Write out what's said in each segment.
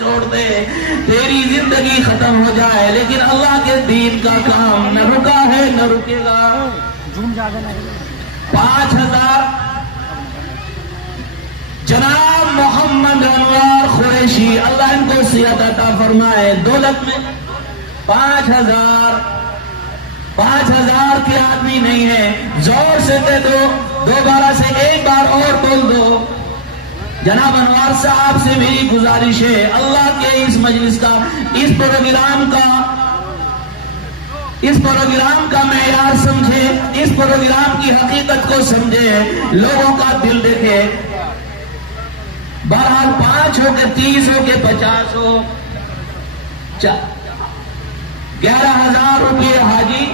چھوڑ دے، تیری زندگی ختم ہو جائے، لیکن اللہ کے دین کا کام نہ رکا ہے نہ رکے گا۔ 5000 جناب محمد انوار قریشی، اللہ ان کو صحت عطا فرمائے، دولت میں 5000 کے آدمی نہیں ہے، زور سے دے دو، دوبارہ سے ایک بار اور بول دو۔ جناب انوار صاحب سے میری گزارش ہے، اللہ کے اس مجلس کا، اس پروگرام کا معیار سمجھے، اس پروگرام کی حقیقت کو سمجھے، لوگوں کا دل دیکھے۔ بہرحال 5 ہو کے 30 ہو کے 50 ہو، 11,000 روپے حاجی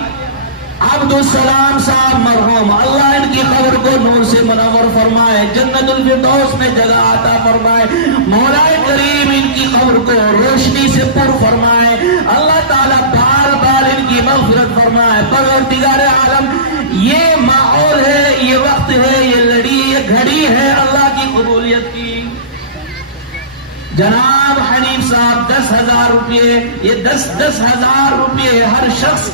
عبدالسلام صاحب مرحوم، اللہ ان کی قبر کو نور سے منور فرمائے، جنت الفردوس میں جگہ عطا فرمائے، مولا کریم ان کی قبر کو روشنی سے پر فرمائے، اللہ تعالیٰ بار بار ان کی مغفرت فرمائے۔ پروردگار عالم، یہ ماحول ہے، یہ وقت ہے، یہ لڑی، یہ گھڑی ہے اللہ کی قبولیت کی۔ جناب حنیف صاحب 10,000 روپے، یہ 10,000 روپے ہر شخص۔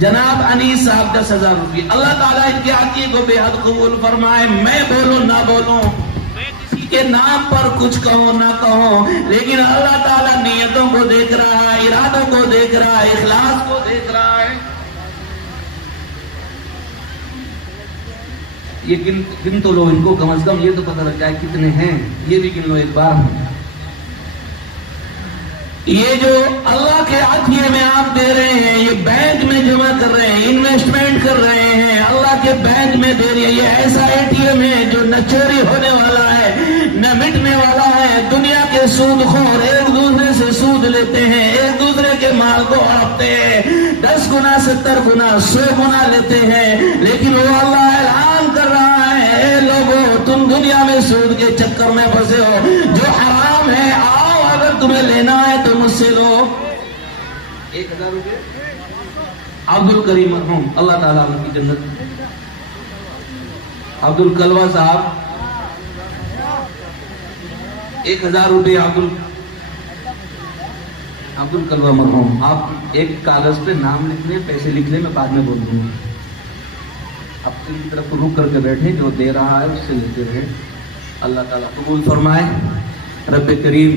جناب انیس صاحب 10,000 روپے، اللہ تعالیٰ ان کے عطیے کو بے حد قبول فرمائے۔ میں بولوں نہ بولوں، میں کسی کے نام پر کچھ کہوں نہ کہوں، لیکن اللہ تعالیٰ نیتوں کو دیکھ رہا ہے، ارادوں کو دیکھ رہا ہے، اخلاص کو دیکھ رہا ہے۔ یہ گن تو لو ان کو، کم از کم یہ تو پتہ لگ جائے کتنے ہیں، یہ بھی گن لو ایک بار۔ یہ جو اللہ کے عطیے میں آپ دے رہے ہیں، یہ بینک میں جمع کر رہے ہیں، انویسٹمنٹ کر رہے ہیں، اللہ کے بینک میں دے رہے ہیں۔ یہ ایسا ATM ہے جو نہ چوری ہونے والا ہے نہ مٹنے والا ہے۔ دنیا کے سود خور ایک دوسرے سے سود لیتے ہیں، ایک دوسرے کے مال کو ہڑپتے ہیں، 10 گنا 70 گنا 100 گنا لیتے ہیں، لیکن وہ اللہ اعلان کر رہا ہے، اے لوگو تم دنیا میں سود کے چکر میں پھنسے ہو، جو حرام ہے آؤ، اگر تمہیں لینا ہے تو مجھ سے لو۔ 1,000 روپے عبد الکریم مرحوم، اللہ تعالیٰ ان کی جنت۔ عبد الکلوا صاحب 1,000 روپے عبد الکلوا مرحوم، آپ ایک کاغذ پہ نام لکھ لیں، پیسے لکھ لیں، میں بعد میں بول دوں گا۔ اپنی طرف رک کر کے بیٹھے، جو دے رہا ہے اس سے لیتے رہے، اللہ تعالیٰ قبول فرمائے۔ رب کریم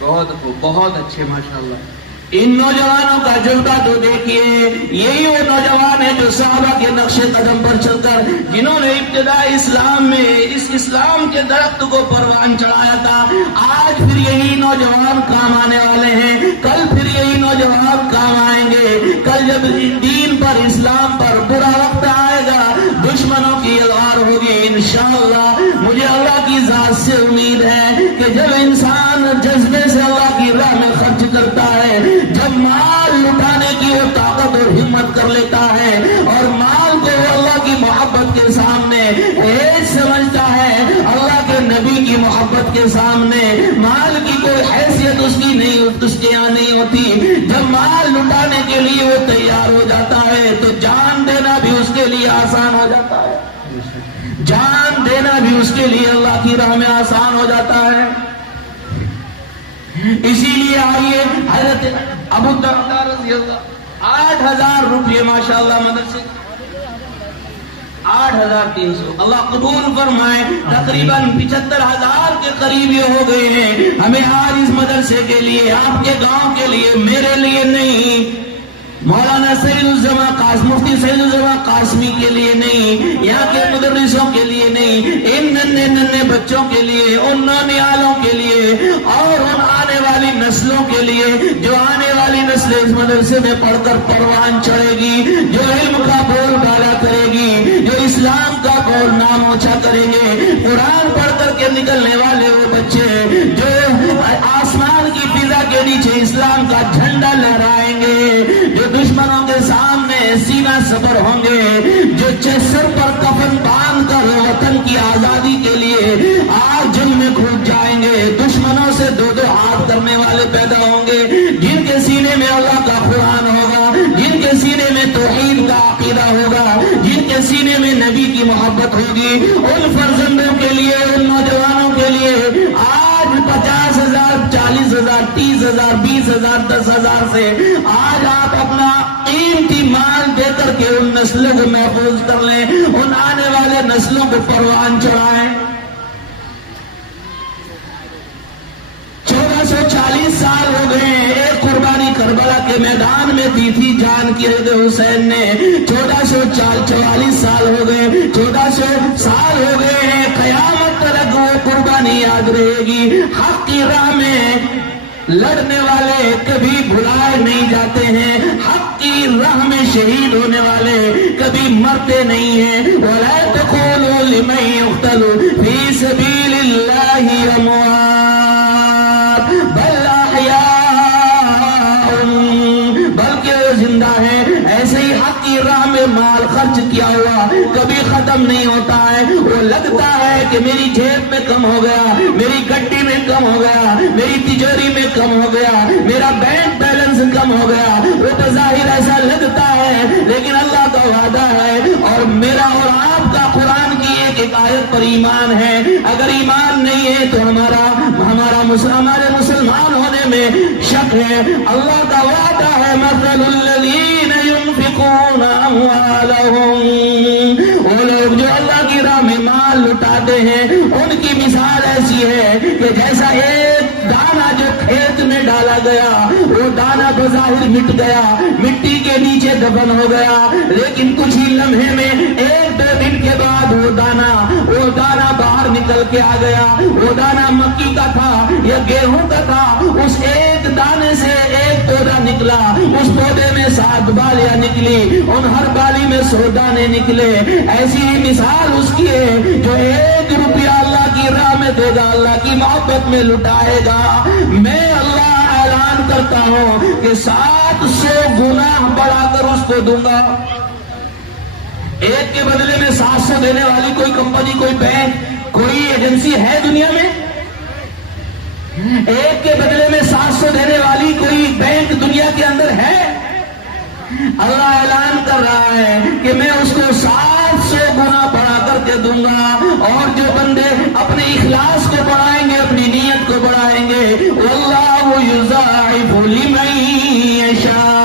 بہت اچھے ماشاءاللہ۔ ان نوجوانوں کا جذبہ تو دیکھیے، یہی وہ نوجوان ہیں جو صحابہ کے نقش قدم پر چل کر، جنہوں نے ابتدا اسلام میں اس اسلام کے درخت کو پروان چڑھایا تھا، آج پھر یہی نوجوان کام آنے والے ہیں، کل پھر یہی نوجوان کام آئیں گے۔ کل جب دین پر، اسلام پر برا وقت آئے گا، دشمنوں کی الوار ہوگی، انشاءاللہ مجھے اللہ کی ذات سے امید ہے کہ جب انسان جذبے سے اللہ کی راہ میں خرچ کرتا ہے، جب مال لٹانے کی وہ طاقت اور ہمت کر لیتا ہے، اور مال کو وہ اللہ کی محبت کے سامنے ہیچ سمجھتا ہے، اللہ کے نبی کی محبت کے سامنے مال کی کوئی حیثیت اس کی نہیں، اس کے یہاں نہیں ہوتی۔ جب مال لٹانے کے لیے وہ تیار ہو جاتا ہے تو جان دینا بھی اس کے لیے آسان ہو جاتا ہے، جان دینا بھی اس کے لیے اللہ کی راہ میں آسان ہو جاتا ہے۔ اسی لیے آئیے حضرت ابو الدرداء رضی اللہ 8,000 روپے ماشاءاللہ مدرسے 8,300، اللہ قبول فرمائے۔ تقریباً 75,000 کے قریب یہ ہو گئے ہیں۔ ہمیں آج اس مدرسے کے لیے، آپ کے گاؤں کے لیے، میرے لیے نہیں، مولانا سید الزما قاسم، مفتی سید الزما قاسمی کے لیے نہیں، یہاں کے مدرسوں کے لیے نہیں، ان ننھے بچوں کے لیے، ان نانیالوں کے لیے، اور ان آنے والی نسلوں کے لیے، جو آنے والی نسل اس مدرسے میں پڑھ کر پروان چڑھے گی، جو علم کا بول بالا کرے گی، جو اسلام کا بول نام اونچا کریں گے، قرآن پڑھ کر کے نکلنے والے وہ بچے جو آسمان کی فضا کے نیچے اسلام کا جھنڈا لہرائیں گے، جو دشمنوں کے سامنے سینہ صبر ہوں گے، جو سر پر کفن باندھ کر وطن کی آزادی کے لیے آگ جنگ میں کھود جائیں گے، دشمنوں سے 2 ہاتھ کرنے والے پیدا ہوں گے، جن کے سینے میں اللہ کا قرآن ہوگا، جن کے سینے میں توحید کا عقیدہ ہوگا، جن کے سینے میں نبی کی محبت ہوگی۔ ان فرزندوں کے لیے، ان نوجوانوں کے لیے آج 10,000 20,000 10,000 سے آج آپ اپنا قیمتی مال دے کر کے ان نسلوں کو محفوظ کر لیں، ان آنے والے نسلوں کو پروان چڑھائیں۔ 1440 سال ہو گئے، ایک قربانی کربلا کے میدان میں دی تھی جان کی حضرت حسین نے۔ 1444 سال ہو گئے، 1400 سال ہو گئے ہیں، قیامت تک وہ قربانی یاد رہے گی۔ حق کی راہ میں لڑنے والے کبھی بھلائے نہیں جاتے ہیں، حق کی راہ میں شہید ہونے والے کبھی مرتے نہیں ہیں۔ وَلَا تَقُولُوا لِمَن يُقْتَلُ فِي سَبِيلِ اللَّهِ أَمْوَاتٌ بَلْ أَحْيَاءٌ، بلکہ وہ زندہ ہے۔ ایسے ہی حق کی راہ میں مال خرچ کیا ہوا کبھی ختم نہیں ہوتا ہے۔ وہ لگتا ہے کہ میری جیب میں کم ہو گیا، میری گڈی میں کم ہو گیا، میری تجوری میں کم ہو گیا، میرا بینک بیلنس کم ہو گیا، وہ بظاہر ایسا لگتا ہے، لیکن اللہ کا وعدہ ہے اور میرا اور آپ کا قرآن کی ایک آیت پر ایمان ہے۔ اگر ایمان نہیں ہے تو ہمارے مسلمان ہونے میں شک ہے۔ اللہ کا وعدہ ہے مثل الذین ينفقون اموالهم، وہ لوگ جو اللہ کی راہ میں مال لٹاتے ہیں ان کی مثال ایسی ہے کہ جیسا ایک دانہ جو کھیت میں ڈالا گیا، وہ دانہ بظاہر مٹ گیا، مٹی کے نیچے دفن ہو گیا، لیکن کچھ ہی لمحے میں 1-2 دن کے بعد وہ دانہ باہر نکل کے آ گیا۔ وہ دانہ مکی کا تھا یا گیہوں کا تھا، اس ایک دانے سے ایک پودا نکلا، اس پودے میں 7 بالیاں نکلی، ان ہر بالی میں 100 دانے نکلے۔ ایسی ہی مثال اس کی ہے جو 1 روپیہ اللہ کی راہ میں دے گا، اللہ کی محبت میں لٹائے گا، میں اللہ اعلان کرتا ہوں کہ 700 گنا بڑھا کر اس کو دوں گا۔ ایک کے بدلے میں 700 دینے والی کوئی کمپنی، کوئی بینک، کوئی ایجنسی ہے دنیا میں؟ ایک کے بدلے میں 700 دینے والی کوئی بینک دنیا کے اندر ہے؟ اللہ اعلان کر رہا ہے کہ میں اس کو 700 گنا بڑھا کر کے دوں گا، اور جو بندے اپنے اخلاص کو بڑھائیں گے، اپنی نیت کو بڑھائیں گے، واللہ یضاعف لمن یشاء،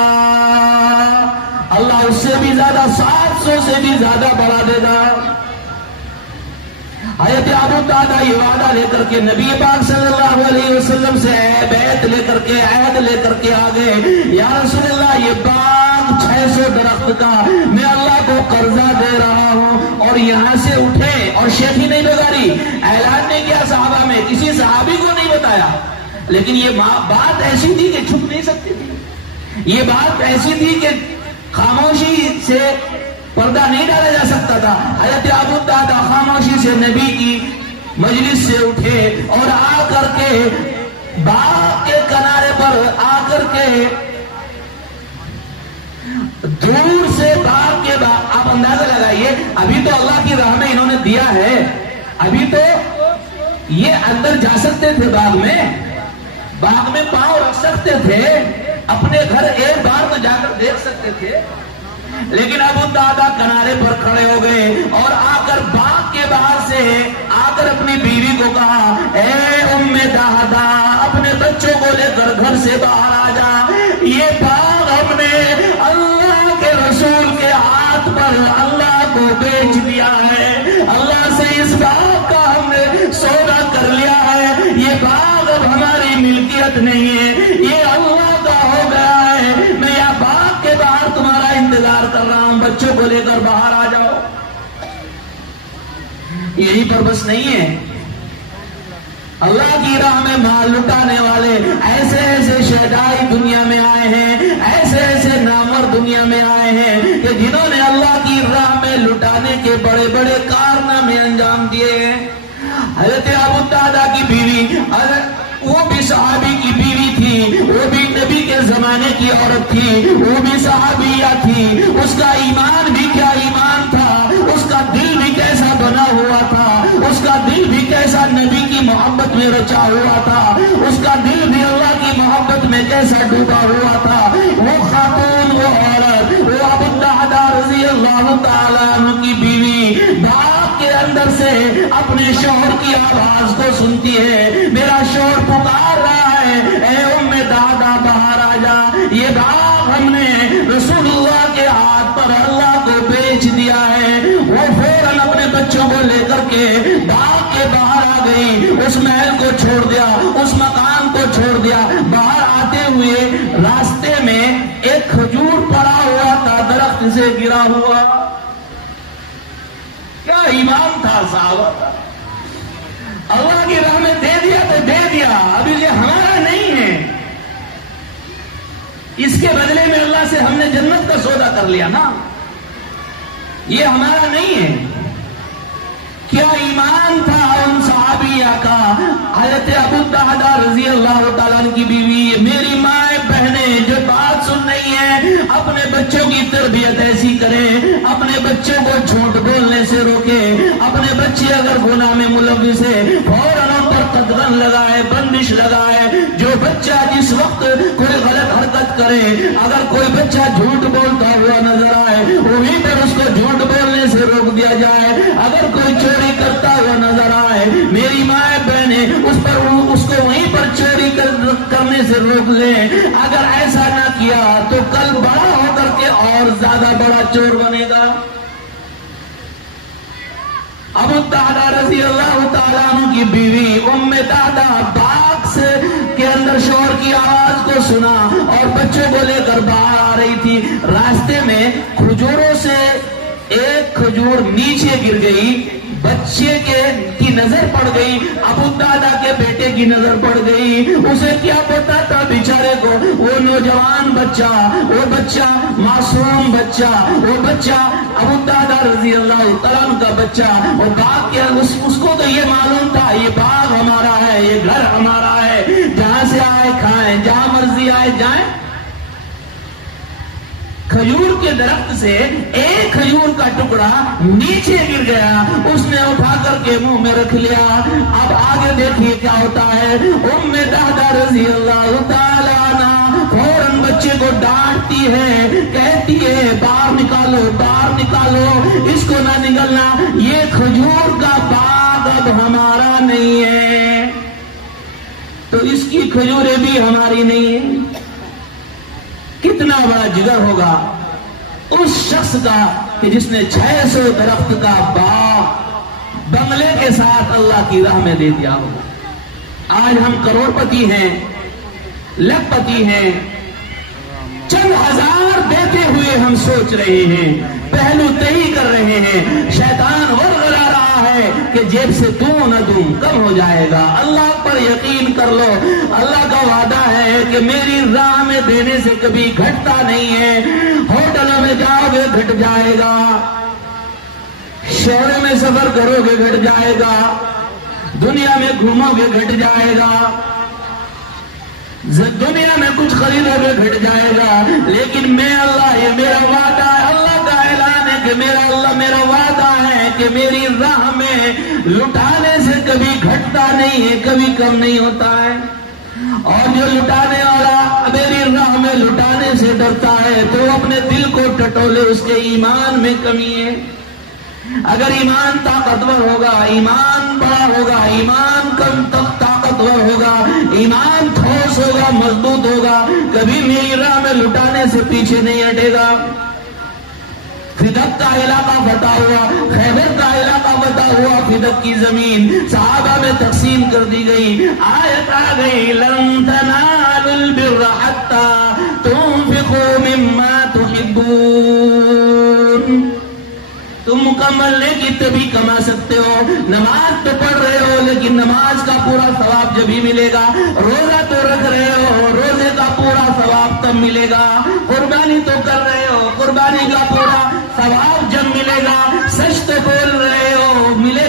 اللہ اس سے بھی زیادہ 700 سے بھی زیادہ بڑھا دے گا۔ حضرت ابو درداء یہ وعدہ لے کر کے نبی پاک صلی اللہ علیہ وسلم سے بیعت لے کر کے، عہد لے کر کے آگے، یا رسول اللہ یہ باغ 600 درخت کا میں اللہ کو قرضہ دے رہا ہوں، اور یہاں سے اٹھے اور شیخی نہیں بگاڑی، اعلان نہیں کیا صحابہ میں، کسی صحابی کو نہیں بتایا، لیکن یہ بات ایسی تھی کہ چھپ نہیں سکتی تھی، یہ بات ایسی تھی کہ خاموشی سے پردہ نہیں ڈالا جا سکتا تھا۔ حضرت ابو درداء خاموشی سے نبی کی مجلس سے اٹھے اور آ کر کے باغ کے کنارے پر آ کر کے دور سے باغ کے آپ اندازہ لگائیے، ابھی تو اللہ کی راہ میں انہوں نے دیا ہے، ابھی تو یہ اندر جا سکتے تھے، باغ میں پاؤں رکھ سکتے تھے، اپنے گھر ایک بار تو جا کر دیکھ سکتے تھے، لیکن ابو درداء کنارے پر کھڑے ہو گئے اور آ کر باغ کے باہر سے آ کر اپنی بیوی کو کہا، اے ام درداء اپنے بچوں کو لے کر گھر سے باہر آ جا، یہ باغ ہم نے اللہ کے رسول کے ہاتھ پر اللہ کو بیچ دیا ہے، اللہ سے اس باغ کا ہم نے سودا کر لیا ہے، یہ باغ اب ہماری ملکیت نہیں ہے، یہ اللہ کا ہو گیا ہے، میں یہاں باغ کے باہر تمہارا انتظار کر رہا ہوں، بچوں کو لے کر باہر آ جاؤ۔ یہی پر بس نہیں ہے، اللہ کی راہ میں مال لٹانے والے ایسے ایسے شہدائی دنیا میں آئے ہیں، ایسے ایسے نامور دنیا میں آئے ہیں کہ جنہوں نے اللہ کی راہ میں لٹانے کے بڑے بڑے کارنامے انجام دیے ہیں۔ حضرت ابو درداء کی بیوی، وہ بھی صحابی کی بیوی تھی، وہ بھی نبی کے زمانے کی عورت تھی، وہ بھی صحابیہ تھی، اس کا ایمان بھی کیا ایمان تھا، اس کا دل بھی کیسا بنا ہوا تھا، اس کا دل بھی کیسا نبی کی محبت میں رچا ہوا تھا، اس کا دل بھی اللہ کی محبت میں کیسا ڈوبا ہوا تھا۔ وہ خاتون، وہ عورت، وہ ابو درداء رضی اللہ تعالیٰ عنہ کی بیوی باغ کے اندر سے اپنے شوہر کی آواز کو سنتی ہے، میرا شوہر پکار رہا ہے، اے ام اس محل کو چھوڑ دیا، اس مقام کو چھوڑ دیا. باہر آتے ہوئے راستے میں ایک کھجور پڑا ہوا تھا، درخت سے گرا ہوا. کیا ایمان تھا صحابہ کا. اللہ کی راہ میں دے دیا تو دے دیا، ابھی یہ ہمارا نہیں ہے. اس کے بدلے میں اللہ سے ہم نے جنت کا سودا کر لیا نا، یہ ہمارا نہیں ہے. کیا ایمان تھا ان صحابیہ کا. حضرت ابو الدرداء رضی اللہ تعالیٰ عنہ کی بیوی، میری مائیں بہنیں جو بات سن رہی ہیں، اپنے بچوں کی تربیت ایسی کریں، اپنے بچوں کو جھوٹ بولنے سے روکے. اپنے بچے اگر گناہ میں ملوث ہے فوراً ان پر قدغن لگائے، بندش لگائے. جو بچہ جس وقت کوئی غلط حرکت کرے، اگر کوئی بچہ جھوٹ بولتا ہوا نظر آئے وہیں پر اس کو جھوٹ بولنے سے روک دیا جائے. اگر کوئی چوری کرتا ہوا نظر آئے، میری مائیں بہنیں اس کو وہیں پر چوری کرنے سے روک لیں. اگر ایسا نہ کیا تو کل بڑا ہو کر کے اور زیادہ بڑا چور بنے گا. ابو الدرداء رضی اللہ تعالیٰ عنہ کی بیوی ام درداء باغ کے اندر شوہر کی آواز کو سنا اور بچوں کو لے کر باہر آ رہی تھی. راستے میں کھجوروں سے ایک کھجور نیچے گر گئی، بچے کی نظر پڑ گئی، ابو الدرداء کے بیٹے کی نظر پڑ گئی. اسے کیا پتا تھا بیچارے کو، وہ نوجوان بچہ، وہ بچہ معصوم بچہ، وہ بچہ ابو الدرداء رضی اللہ تعالیٰ عنہ کا بچہ، وہ باغ کے اس کو تو یہ معلوم تھا یہ باغ ہمارا ہے، یہ گھر ہمارا ہے، جہاں سے آئے کھائیں، جہاں مرضی آئے جائیں. کھجور کے درخت سے ایک کھجور کا ٹکڑا نیچے گر گیا، اس نے اٹھا کر کے منہ میں رکھ لیا. اب آگے دیکھیے کیا ہوتا ہے. ام درداء رضی اللہ تعالیٰ عنہ فوراً بچے کو ڈانٹتی ہے، کہتی ہے باہر نکالو، باہر نکالو، اس کو نہ نکلنا، یہ کھجور کا باغ اب ہمارا نہیں ہے. تو اس کی کھجوریں بھی ہماری نہیں ہیں. کتنا بڑا جگر ہوگا اس شخص کا کہ جس نے 600 درخت کا باغ بنگلے کے ساتھ اللہ کی راہ میں دے دیا ہوگا. آج ہم کروڑ پتی ہیں، لکھ پتی ہیں، چند ہزار دیتے ہوئے ہم سوچ رہے ہیں، پہلو تہی کر رہے ہیں. شیطان ورغلا رہا ہے کہ جیب سے دوں نہ دوں کم ہو جائے گا. اللہ پر یقین کر لو، اللہ کا وعدہ ہے کہ میری راہ میں دینے سے کبھی گھٹتا نہیں ہے. ہوٹلوں میں جاؤ گے گھٹ جائے گا، شہروں میں سفر کرو گے گھٹ جائے گا، دنیا میں گھومو گے گھٹ جائے گا، دنیا میں کچھ خریدو گے گھٹ جائے گا. لیکن میں اللہ، یہ میرا وعدہ ہے، اللہ کا اعلان ہے کہ میرا وعدہ ہے کہ میری راہ میں لٹانے سے کبھی گھٹتا نہیں ہے، کبھی کم نہیں ہوتا ہے. اور جو لٹانے والا میری راہ میں لٹانے سے ڈرتا ہے تو اپنے دل کو ٹٹولے، اس کے ایمان میں کمی ہے. اگر ایمان طاقتور ہوگا، ایمان بڑا ہوگا، ایمان کم طاقتور ہوگا، ایمان ٹھوس ہوگا، مضبوط ہوگا، کبھی میری راہ میں لٹانے سے پیچھے نہیں ہٹے گا. فدق کا علاقہ فتح ہوا، خیبر کا علاقہ فتح ہوا، فدق کی زمین صحابہ میں تقسیم کر دی گئی. آیت آ گئی لن تنالوا البر حتى تنفقوا مما تحبون. تم مکمل نیکی تبھی کما سکتے ہو. نماز تو پڑھ رہے ہو لیکن نماز کا پورا ثواب جب ہی ملے گا. روزہ تو رکھ رہے ہو، روزے کا پورا ثواب تب ملے گا. قربانی تو کر رہے ہو، قربانی کا پورا ثواب جب ملے گا. سچ تو بول رہے ہو، ملے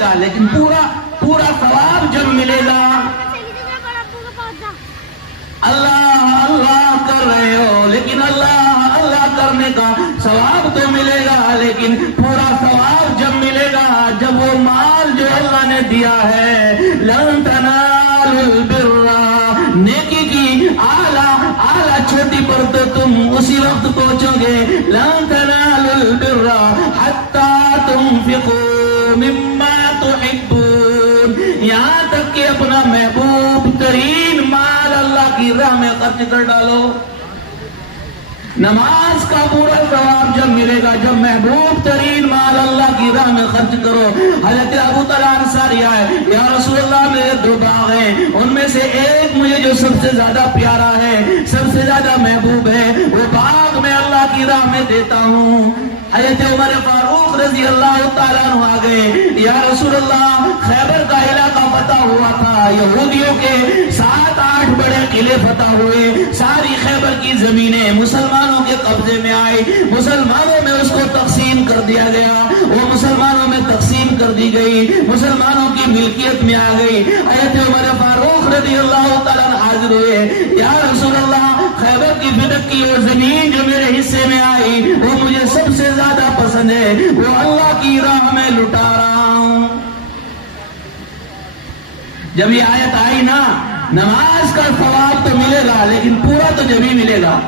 گا لیکن پورا ثواب جب ملے گا. اللہ کر رہے ہو لیکن اللہ کرنے کا ثواب تو ملے گا، لیکن پورا ثواب جب ملے گا جب وہ مال جو اللہ نے دیا ہے. لن تنالوا البر، نیکی کی اعلیٰ چھوٹی پر تو تم اسی وقت پہنچو گے. لن تنالوا البر حتى تنفقوا مما تحبون، یہاں تک کہ اپنا محبوب ترین مال اللہ کی راہ میں خرچ کر ڈالو. نماز کا پورا ثواب جب ملے گا جب محبوب ترین مال اللہ کی راہ میں خرچ کرو. حضرت ابو طلحہ انصاری آئے, یا رسول اللہ میرے 2 باغ ہیں, ان میں سے ایک مجھے جو سب سے زیادہ پیارا ہے, سب سے زیادہ محبوب ہے, وہ باغ میں اللہ کی راہ میں دیتا ہوں. حضرت عمر فاروق رضی اللہ تعالیٰ عنہ آ گئے, یا رسول اللہ خیبر کا علاقہ فتح ہوا تھا, یہودیوں کے 7-8 بڑے قلعے فتح ہوئے, ساری خیبر کی زمینیں مسلمانوں کے قبضے میں آئی, مسلمانوں میں اس کو تقسیم کر دیا گیا, وہ مسلمانوں میں تقسیم کر دی گئی, مسلمانوں کی ملکیت میں آ گئی. حضرت عمر فاروق رضی اللہ تعالیٰ عنہ حاضر ہوئے, یا رسول اللہ خیبر کی فتح کی وہ زمین جو میرے حصے میں آئی وہ مجھے سب سے زیادہ پسند ہے, وہ اللہ کی راہ میں لٹا رہا ہوں. جب یہ آیت آئی نا, نماز کا ثواب تو ملے گا لیکن پورا تو جب ہی ملے گا,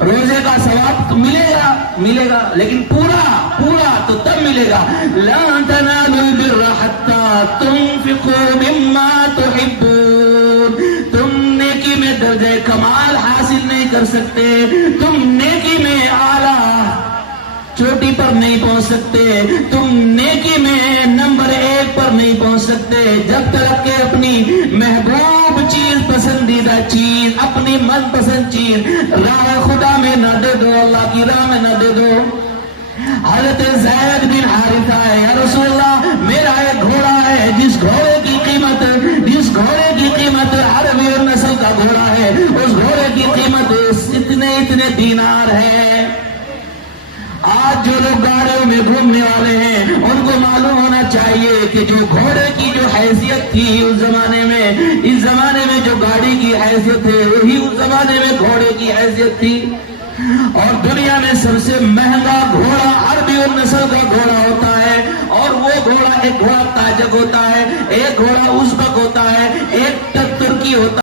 روزے کا ثواب تو ملے گا لیکن پورا تو تب ملے گا. لَن تَنَالُوا الْبِرَّ حَتَّى تُنْفِقُوا مِمَّا تُحِبُّونَ. تم نیکی میں درجہ کمال حاصل نہیں کر سکتے, تم نیکی میں اعلیٰ چوٹی پر نہیں پہنچ سکتے, تم نیکی میں نمبر 1 پر نہیں پہنچ سکتے جب تک کہ اپنی محبوب چیز, پسندیدہ چیز, اپنی من پسند چیز راہ خدا میں نہ دے دو, اللہ کی راہ میں نہ دے دو. حضرت زید بن حارثہ ہے, یا رسول اللہ میرا ایک گھوڑا ہے جس گھوڑے کی قیمت عربی اور نسل کا گھوڑا ہے, اس گھوڑے کی قیمت اتنے دینار ہے. آج جو لوگ گاڑیوں میں گھومنے والے ہیں ان کو معلوم ہونا چاہیے کہ جو گھوڑے کی جو حیثیت تھی اس زمانے میں, اس زمانے میں جو گاڑی کی حیثیت ہے وہی اس زمانے میں گھوڑے کی حیثیت تھی. اور دنیا میں سب سے مہنگا گھوڑا عربی اور نسل کا گھوڑا ہوتا ہے, اور وہ گھوڑا ایک گھوڑا تاجک ہوتا ہے, ایک گھوڑا ازبک ہوتا ہے, ایک ترکی ہوتا ہے.